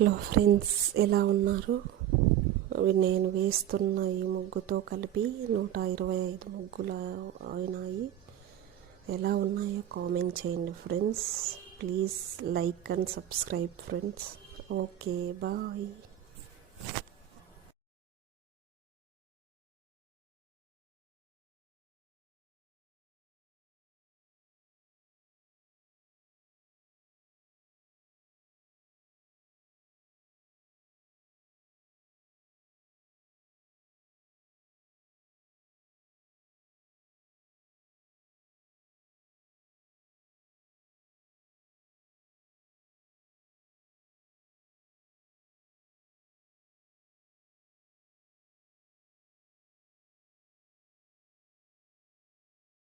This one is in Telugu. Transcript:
హలో ఫ్రెండ్స్ ఎలా ఉన్నారు? అవి నేను వేస్తున్న ఈ ముగ్గుతో కలిపి నూట ఇరవై ఐదు ముగ్గులు అయినాయి. ఎలా ఉన్నాయో కామెంట్ చేయండి friends. Please like and subscribe friends. Okay bye.